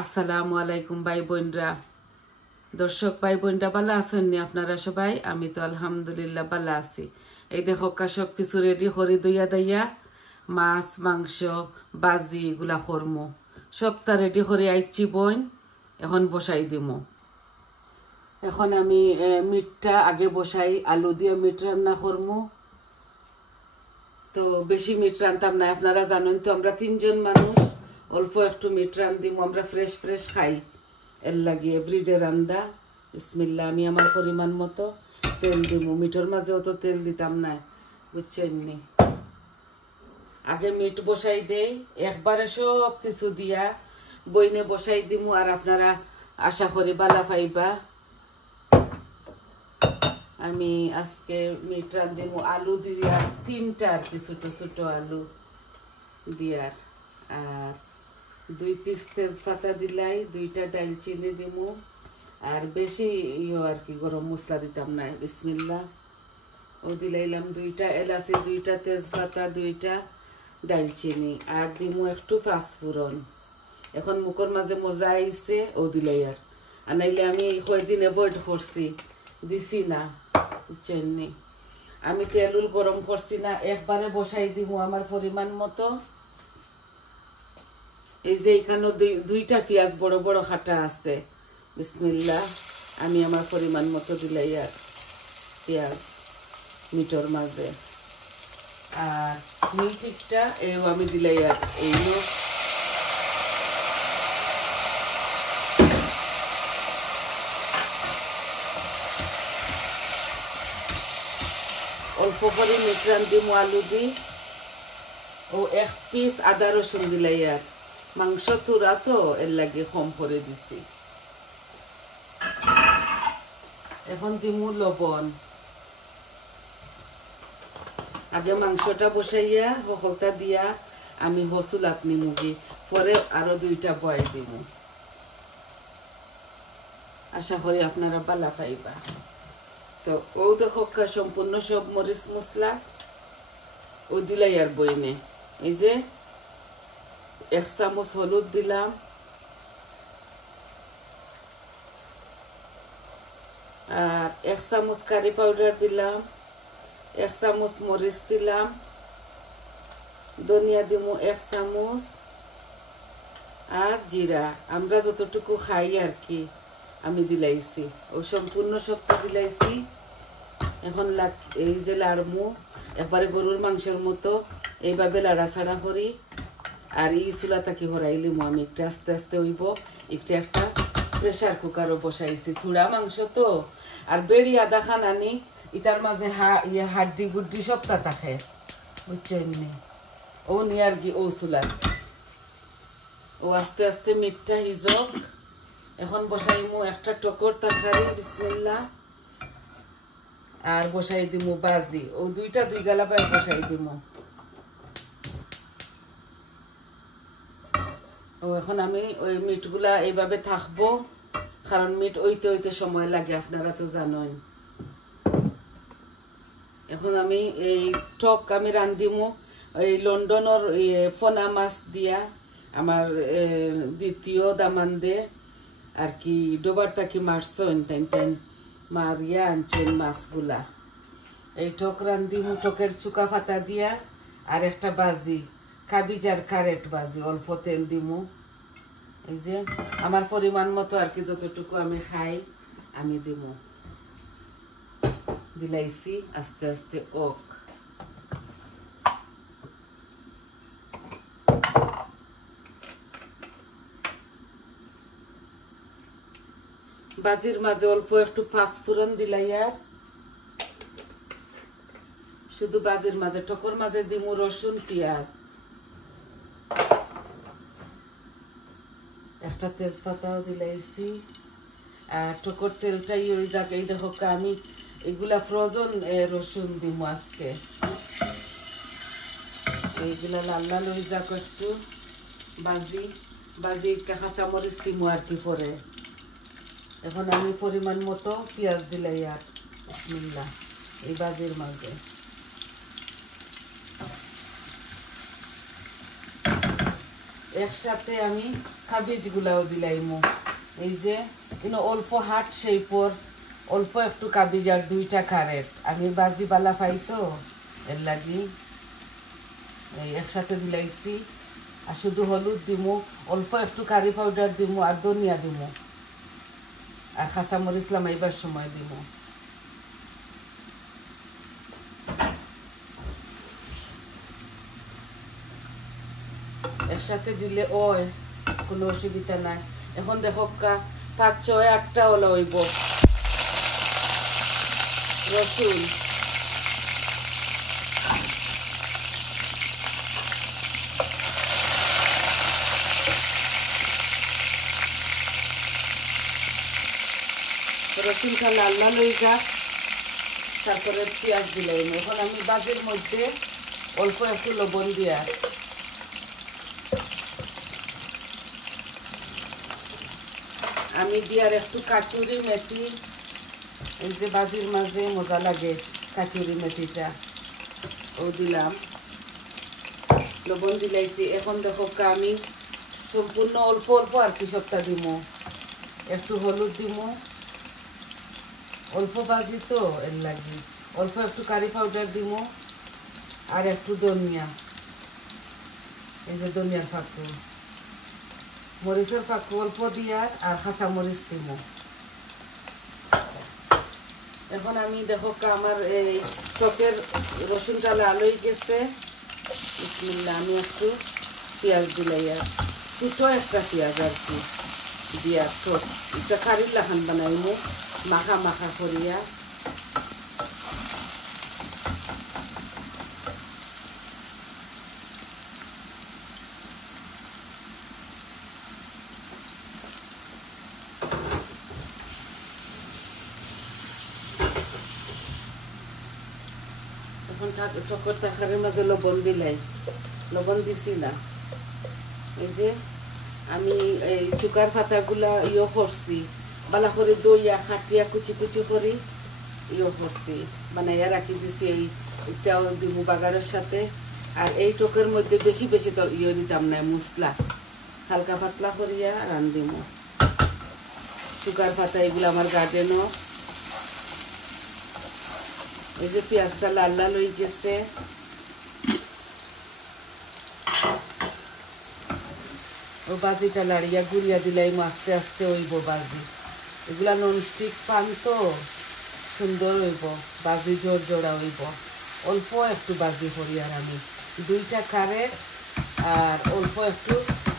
আসসালামু আলাইকুম ভাই বোনরা, দর্শক ভাই বোনরা ভালো আছেননি আপনারা সবাই? আমি তো আলহামদুলিল্লাহ ভালো আছি। এই দেখো সব কিছু রেডি করি দইয়া দইয়া মাছ মাংস বাজি এগুলা করমু সবটা রেডি করে আইছি বোন, এখন বসাই দিমু। এখন আমি মিটটা আগে বসাই, আলু দিয়ে মিট রান্না করমু। তো বেশি মিট রান্তাম না, আপনারা জানেন তো আমরা 3জন মানুষ, অল্প একটু মিট রান্দিমু, আমরা ফ্রেশ ফ্রেশ খাই, এর লাগে এভরিডে রান্দা। বিসমিল্লাহ, আমি আমার পরিমাণ মতো তেল দিমু, মিটর মাঝে অত তেল দিতাম না, বুঝছেন নি। আগে মিট বসাই দেই, একবারে সব কিছু দিয়া বইনে বসাই দিমু, আর আপনারা আশা করি বালা পাইবা। আমি আজকে মিট রান্দিমু আলু দিয়া, 3টা আর কি ছোট ছোট আলু দিয়ার, আর 2 পিস তেজপাতা দিলাই, 2টা ডালচিনি দিমু, আর বেশি আর কি গরম মশলা দিতাম না। বিসমিল্লাহ, ও দিলাইলাম 2টা এলাচি, 2টা তেজপাতা, 2টা ডালচিনি, আর দিমু একটু পাঁচফোড়ন। এখন মুখের মাঝে মজা আইছে, ও দিলাই আর নাইলে আমি কয়দিন অ্যাভয়েড করছি, দিছি না, বুঝছেন নি। আমি তেলুল গরম করছি না, একবারে বসাই দিমু আমার পরিমাণ মতো। এই যে এখানে 2টা পেঁয়াজ বড় বড় কাটা আছে। বিসমিল্লাহ, আমি আমার পরিমাণ মতো দিলাই আর পেঁয়াজ মিটর মাঝে, আর মিটিকটা এও আমি দিলাই আর এই অল্প করে মিট রান্দিমু আলু দি, ও 1 পিস আদা রসুন দিলাই আর মাংস তুরা তো এর লাগে কম করে দিছি। এখন দিমু লবণ। আগে মাংসটা বসাইয়া সকলটা দিয়া আমি হসুলাত নিমুগি, পরে আরো 2টা বয়াই দিমু। আশা করি আপনারা বালা পাইবা। তো ও দেখো সম্পূর্ণ সব মরিচ মশলা ও দিলাই আর বইনে। এই যে 1 চামচ হলুদ দিলাম, আর 1 চামচ কারি পাউডার দিলাম, 1 চামচ মরিচ দিলাম, ধনিয়া দিমু 1 চামচ, আর জিরা আমরা যতটুকু খাই আর কি আমি দিলাইছি, ও সম্পূর্ণ সবটা দিলাইছি। এখন এই যে লাড়মু একবারে গরুর মাংসের মতো এইভাবে লাড়াছাড়া করি, আর এই চুলাটা কি হরাইলিমু আমি একটু আস্তে আস্তে হইব। একটা প্রেশার কুকারও বসাইছি, থুড়া মাংস তো, আর বেড়ি আদা খান আনি ইটার মাঝে হাড্ডি গুড্ডি সবটা থাকে, বুঝছেন নি। ও নি আর কি ও চুলা, ও আস্তে আস্তে মিটটা হিজক। এখন বসাইমু একটা টকর তরকারি, বিসমিল্লাহ, আর বসাই দিমু বাজি, ও 2টা 2 গালা পায় বসাই দিমু। ও এখন আমি ওই মিটগুলা এইভাবে থাকবো, কারণ মিট ওইতে ওইতে সময় লাগে, আপনারা তো জানেন। এখন আমি এই টক আমি রান্ধিমু এই লন্ডনের ফোনা মাছ দিয়া, আমার দ্বিতীয় দামান্দে আর কি ডোবার তাকি মারছেন, টাইন মারিয়া আনছেন মাছগুলা। এই টক রান্ধিমু টকের চুকা ফাতা দিয়া, আর একটা বাজি কাবিজ আর কারেট বাজি, অল্প তেল দিমু। এই যে আমার পরিমাণ মতো আর কি যতটুকু আমি খাই আমি দিমু, দিলাইছি আস্তে আস্তে। ওক বাজির মাঝে অল্প একটু পাঁচফোড়ন দিলাই, আর শুধু বাজির মাঝে টকর মাঝে দিমু রসুন পেঁয়াজ, একটা তেজপাতাও দিলাইছি, আর টকর তেলটাই ওই জায়গায় দেখো আমি এগুলা ফ্রোজেন রসুন দিমু আজকে, এইগুলা লাল লাল ওই যাক একটু বাজি বাজি একটা কাঁচামরিচ দিমু আর কি পরে। এখন আমি পরিমাণ মতো পেঁয়াজ দিলাই আর বিসমিল্লাহ এই বাজির মাঝে। একসাথে আমি কাবিজগুলাও দিলাইমু। এই যে অল্প হার্ট শেপর অল্প একটু কাবিজ আর 2টা ক্যারেট আমি বাজি বালা পাই তো এর লাগি এই একসাথে দিলাইছি। আর শুধু হলুদ দিমু, অল্প একটু কারি পাউডার দিমু আর ধনিয়া দিমু আর কাঁচামরিচ লামাইবার সময় দিমু। একসাথে দিলে ওই কোনো অসুবিধা নাই। এখন দেখো 5, 6, 8টা হলো হইব রসুন। রসুনটা লাল লাল হয়ে যাক, তারপরে পেঁয়াজ দিলাম। এখন আমি বাজির মধ্যে অল্প একটু লবণ দিয়া আমি দিয়ার একটু কাচুরি মেথি, এই যে বাজির মাঝে মজা লাগে কাচুরি মেথিটা, ও দিলাম, লবণ দিলাইছি। এখন দেখো আমি সম্পূর্ণ অল্প অল্প আর কি সবটা দিমু। একটু হলুদ দিমু, অল্প বাজি তো এর লাগি অল্প একটু কারি পাউডার দিমু আর একটু ধনিয়া, এই যে ধনিয়ার ফাঁকু, মরিচের ফাঁকু অল্প দিয়ার আর কাঁচা মরিচ দিমু। এখন আমি দেখো আমার এই টকের রসুনটা লাল হয়ে গেছে। বিসমিল্লাহ, আমি একটু পেঁয়াজ দিলাই, আর ছোটো একটা পেঁয়াজ আর কি দিয়া টক এটা কারির লাখান বানাইমু মাখা মাখা করিয়া। এখন টকের তরকারির মাঝে লবণ দিলাই, লবণ দিছি না। এই যে আমি এই চুকার পাতাগুলা করছি বালা করে দইয়া খাটিয়া কুচি কুচি করি করছি, বানাইয়া রাখি দিছি। এইটাও দিব বাগারের সাথে। আর এই টকের মধ্যে বেশি বেশি তো দিতাম না, মশলা হালকা পাতলা করিয়া রান্ধিম। চুকার পাতা এগুলো আমার গার্ডেনও। এই যে পেঁয়াজটা লাল লাল হয়ে গেছে, ও বাজিটা লাড়িয়া গুড়িয়া দিলাই আস্তে আস্তে হইব বাজি। এগুলা ননস্টিক পান তো সুন্দর হইব, বাজি জোর জোড়া হইব। অল্প একটু বাজি করি আর আমি 2টা কারেট আর অল্প একটু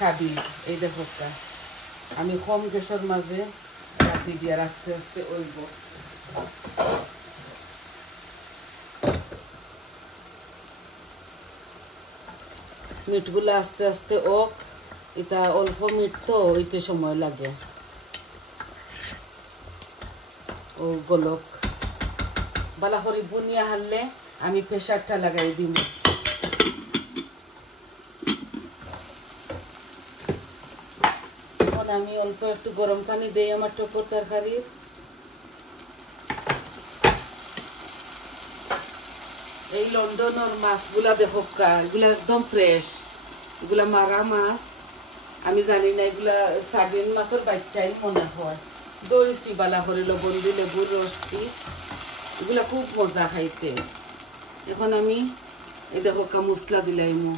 কাবিজ। এই দেখো আমি কম গ্যাসের মাঝে রাখি দিয়ার আস্তে আস্তে হইব। মিটগুলো আস্তে আস্তে ওক, এটা অল্প মিট তো হইতে সময় লাগে। ও গোলক বালা করে বুনিয়া হারলে আমি প্রেসারটা লাগাই দিব। এখন আমি অল্প একটু গরম পানি দেই আমার টকর তরকারির। এই লন্ডনের মাছগুলা দেখো, এগুলা একদম ফ্রেশ, এগুলা মারা মাছ। আমি জানি না, এগুলা সার্ডিন মাছের বাচ্চাই মনে হয়। দইছি বালা করে লবণ দিয়ে লেবুর রস দি, এগুলা খুব মজা খাইতে। এখন আমি এই দেখো মশলা দিলাইমু,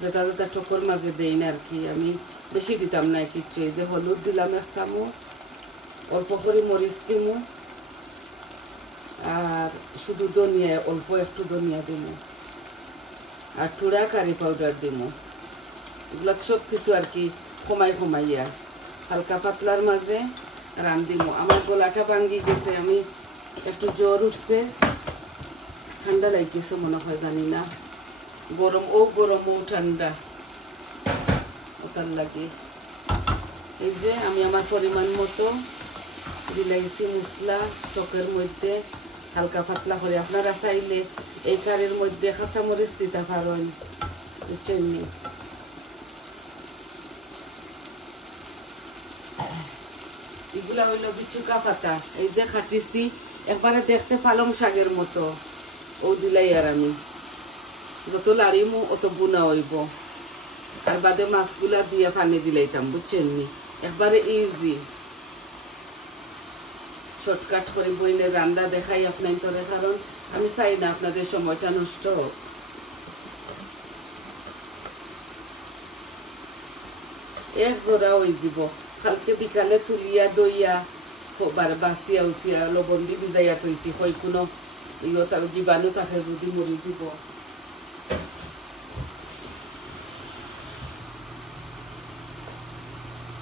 যেটা যেটা টকর মাঝে দেই না আর কি, আমি বেশি দিতাম না কিচ্ছু। এই যে হলুদ দিলাম 1 চামচ, অল্প করে মরিচ দিমু আর শুধু ধনিয়া, অল্প একটু ধনিয়া দিমু আর চূড়া কারি পাউডার দিমু। এগুলো সব কিছু আর কি কমাইয়া হালকা পাতলার মাঝে রান্ধিমু। আমার গলাটা ভাঙ্গি গেছে, আমি একটু জ্বর উঠছে, ঠান্ডা লাগতেছে মনে হয়, জানি না, গরম ও ঠান্ডা ওটার লাগে। এই যে আমি আমার পরিমাণ মতো দিলাইছি মশলা টকের মধ্যে হালকা পাতলা করে। আপনারা চাইলে এই কারির মধ্যে কাঁচামরিচ দিতে পারেন, বুঝছেন নি। এগুলা হইল চুকা পাতা, এই যে খাটিছি একবারে দেখতে পালং শাকের মতো, ও দিলাই। আর আমি যত লাড়িমু অত বুনা হইব। আর বাদে মাছগুলা দিয়ে পানি দিলাইতাম, বুঝছেন নি? একবারে ইজি শর্টকাট করে বইনের রান্না দেখাই আপনার তোরে, কারণ আমি চাই না আপনাদের সময়টা নষ্ট হোক। এক জোড়া হয়ে যাব, কালকে বিকালে তুলিয়া দইয়া বাসিয়া উচিয়া লবণ দি ভিজাইয়া থৈছি, হয় কোনো জীবাণু থাকে যদি মরি দিব।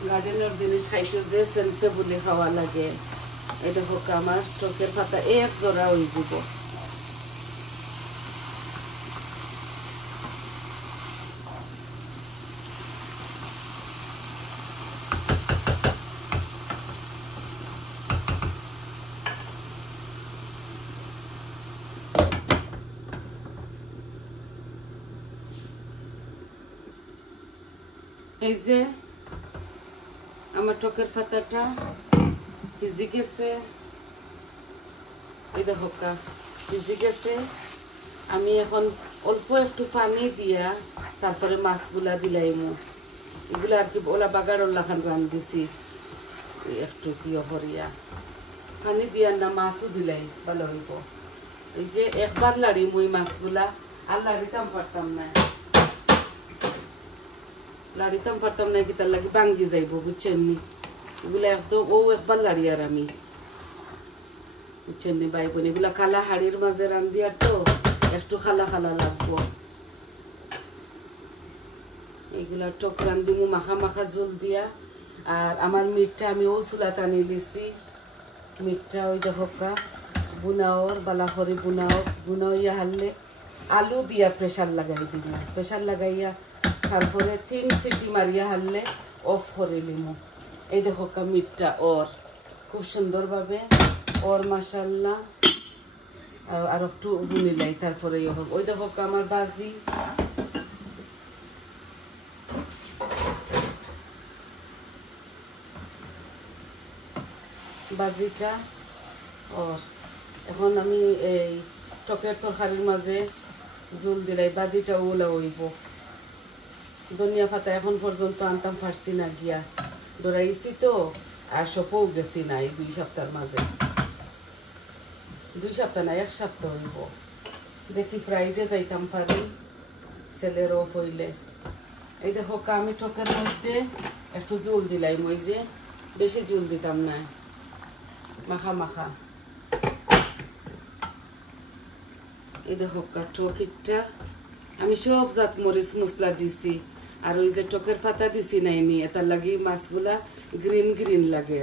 গার্ডেনের জিনিস খাইতে যে সেন্সেবলি খাওয়া লাগে। এই দেখো আমার টকের পাতা এক জোড়া হয়ে যাব। এই যে আমার টকের পাতাটা ভিজে গেছে, এই দেখো ভিজে গেছে। আমি এখন অল্প একটু পানি দিয়া তারপরে মাছগুলা দিলাইমু। এগুলা আর কি ওলা বাগার ওলাখান রান্ধিছি একটু কিয় করিয়া, পানি দিয়া না মাছও দিলাই ভালো হইব। এই যে একবার লাড়ি মই মাছগুলা, আর লাড়িতাম পারতাম না, লাড়িতাম পারতাম না কি তার লাগে ভাঙ্গি যাইব, বুঝছেন নি? এগুলা একদম একবার লাড়ি আর আমি, বুঝছেন নি ভাই বোন? এগুলা খালা হাড়ির মাঝে রান্ধি আর তো একটু খালা খালা লাগবো। এগুলা টক রান্ধিমু মাখা মাখা ঝোল দিয়া। আর আমার মিটটা আমি চুলা টানি দিছি, মিটটা ওই দেখো বুনাওর বালা করে বুনাইয়া হারলে আলু দিয়া প্রেশার লাগাই দিব, প্রেশার লাগাইয়া তারপরে 3 সিটি মারিয়া হারলে অফ করে লিমু। এই দেখো মিটটা ওর খুব সুন্দরভাবে ওর মাশাল্লাহ। আর একটু বুনিলাই তারপরে ওই দেখো আমার বাজি, বাজিটা ওর। এখন আমি এই টকের তরকারির মাঝে জোল দিলাই, বাজিটা ওলা হইব। ধনিয়া পাতা এখন পর্যন্ত আনতাম পারছি না গিয়া, ডরাইছি তো, আর সপও গেছি না এই 2 সপ্তাহের মাঝে। 2 সপ্তাহ না 1 সপ্তাহ হইব। দেখি ফ্রাইডে যাইতাম পারি ছেলের অফ হইলে। এই দেখো আমি টকের মধ্যে একটু জোল দিলাই, মই যে বেশি জোল দিতাম না, মাখা মাখা। এই দেখো টকিটা আমি সব জাত মরিচ মশলা দিছি, আর ওই যে টকের পাতা দিছি নাইনি, এটার লাগি মাছগুলা গ্রিন গ্রিন লাগে।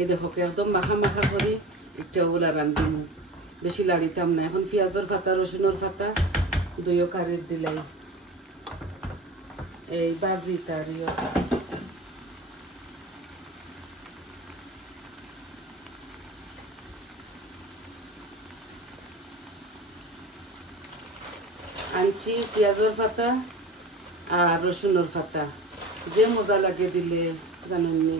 এই দেখো একদম মাখা মাখা করি একটা ওগুলা রান্ধিমু, বেশি লাড়িতাম না। এখন পেঁয়াজের পাতা রসুনের পাতা দইও কারির দিলাই এই বাজি তারিও। আনছি পেঁয়াজের পাতা আর রসুনের পাতা, যে মজা লাগে দিলে জানেননি।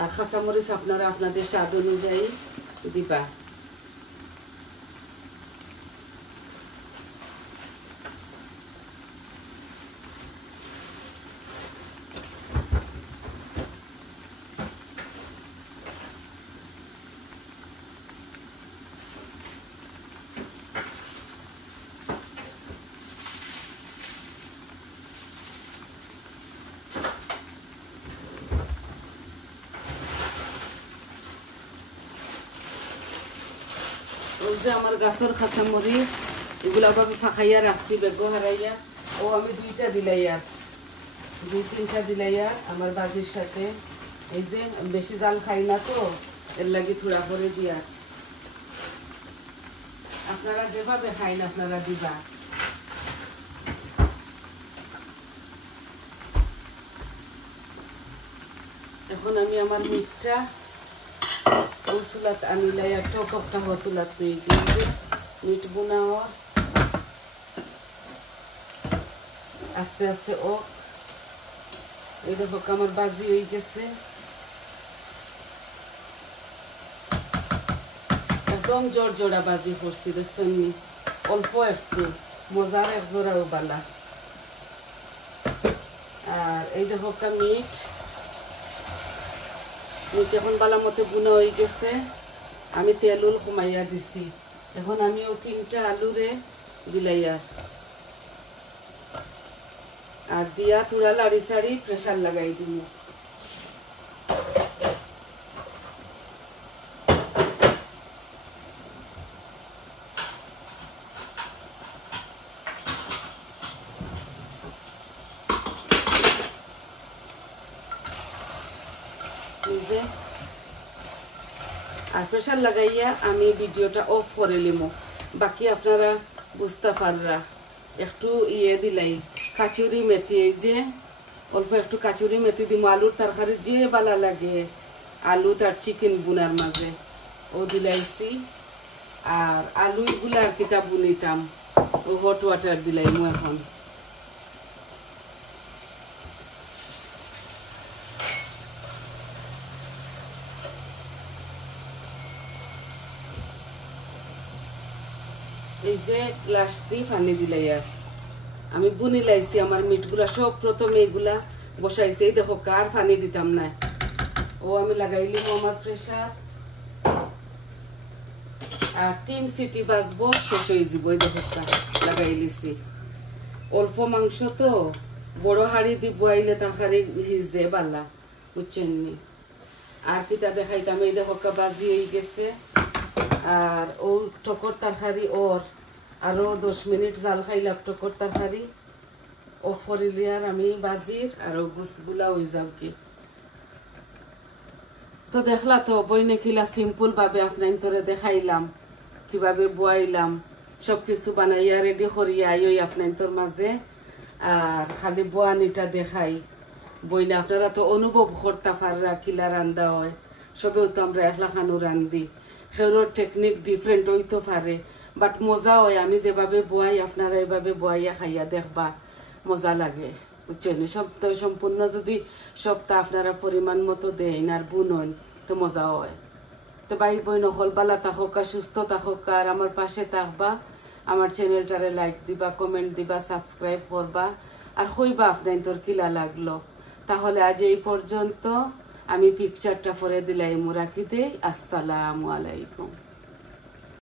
আর কাঁচামরিচ আপনারা আপনাদের স্বাদ অনুযায়ী দিবা। ওই যে আমার গাছের কাঁচামরিচ এগুলা ভাবে ফাঁকাইয়া রাখছি বেগ হারাইয়া, ও আমি 2টা দিলাই, আর 2-3টা দিলাই আমার বাজির সাথে। এই যে বেশি জাল খাই না তো, এর লাগি থোড়া করে দিয়া। আপনারা যেভাবে খাইন আপনারা দিবা। এখন আমি আমার মিটটা হসুলাত আনিলাই, আর টকটা হসুলাত নিয়ে গিয়ে মিট বুনাও আস্তে আস্তে ও। এই দেখো আমার বাজি হয়ে গেছে, একদম জোর জোড়া বাজি করছি দেখছেন নি, অল্প একটু মজার এক জোড়াও বালা। আর এই দেখো মিট এখন বালা মতো বুনা হয়ে গেছে আমি তেল উল কমাইয়া দিছি এখন আমি ও 3টা আলুরে দিলাইয়া আর দিয়া থোড়া লাড়ি সাড়ি প্রেসার লাগাই দিব আর প্রেসার লাগাইয়া আমি ভিডিওটা অফ করে লিমো বাকি আপনারা বুঝতে পাররা একটু দিলাই কাচুরি মেথি এই যে অল্প একটু কাচুরি মেথি দিব আলুর তরকারি যে ভালো লাগে আলু তার চিকেন বুনার মাঝে ও দিলাইছি আর আলুগুলা আর কিতা বুনিতাম ও হট ওয়াটার দিলাইমু এখন এই যে গ্লাস দিয়ে পানি দিলাই আর আমি বুনি লাইছি আমার মিটগুলা সব প্রথমে এগুলা বসাইছি এই দেখো কার পানি দিতাম না ও আমি লাগাইলি আমার প্রেসার আর 3 সিটি বাজবো শেষ হয়ে যাব এই দেখো লাগাই লিছি অল্প মাংস তো বড় হাড়ি দি বইলে তরকারি হিজে বালা বুঝছেন নি আর কিটা দেখাইতাম এই দেখো বাজি হয়ে গেছে আর ও টকর তরকারি ওর আরো 10 মিনিট জাল খাইলাম টকর তরকারি ও ফরিলিয়ার আমি বাজির আর গুসগুলা হয়ে যাও কি তো দেখলা তো বইনে কিলা সিম্পল ভাবে আপনার দেখাইলাম কিভাবে বয়াইলাম সবকিছু বানাইয়া রেডি করিয়া আইই আপনার মাঝে আর খালি বোয়ানিটা দেখাই বইনে আপনারা তো অনুভব করতে পাররা কিলা রান্দা হয় সবেও তো আমরা একলা খানো রান্ধি সেগুলোর টেকনিক ডিফারেন্ট হইতে পারে বাট মজা হয় আমি যেভাবে বয়াই আপনারা এইভাবে বয়াইয়া খাইয়া দেখবা মজা লাগে বুঝছেন সব তো সম্পূর্ণ যদি সবটা আপনারা পরিমাণ মতো দেন আর বুনন তো মজা হয় তো ভাই বোন হল বালা থাকা সুস্থ থাকা আর আমার পাশে থাকবা আমার চ্যানেলটারে লাইক দিবা কমেন্ট দিবা সাবস্ক্রাইব করবা আর কইবা আপনাদের কিলা লাগলো তাহলে আজ এই পর্যন্ত আমি পিকচারটা পরে দিলাই রাখি দেই আসসালামু আলাইকুম।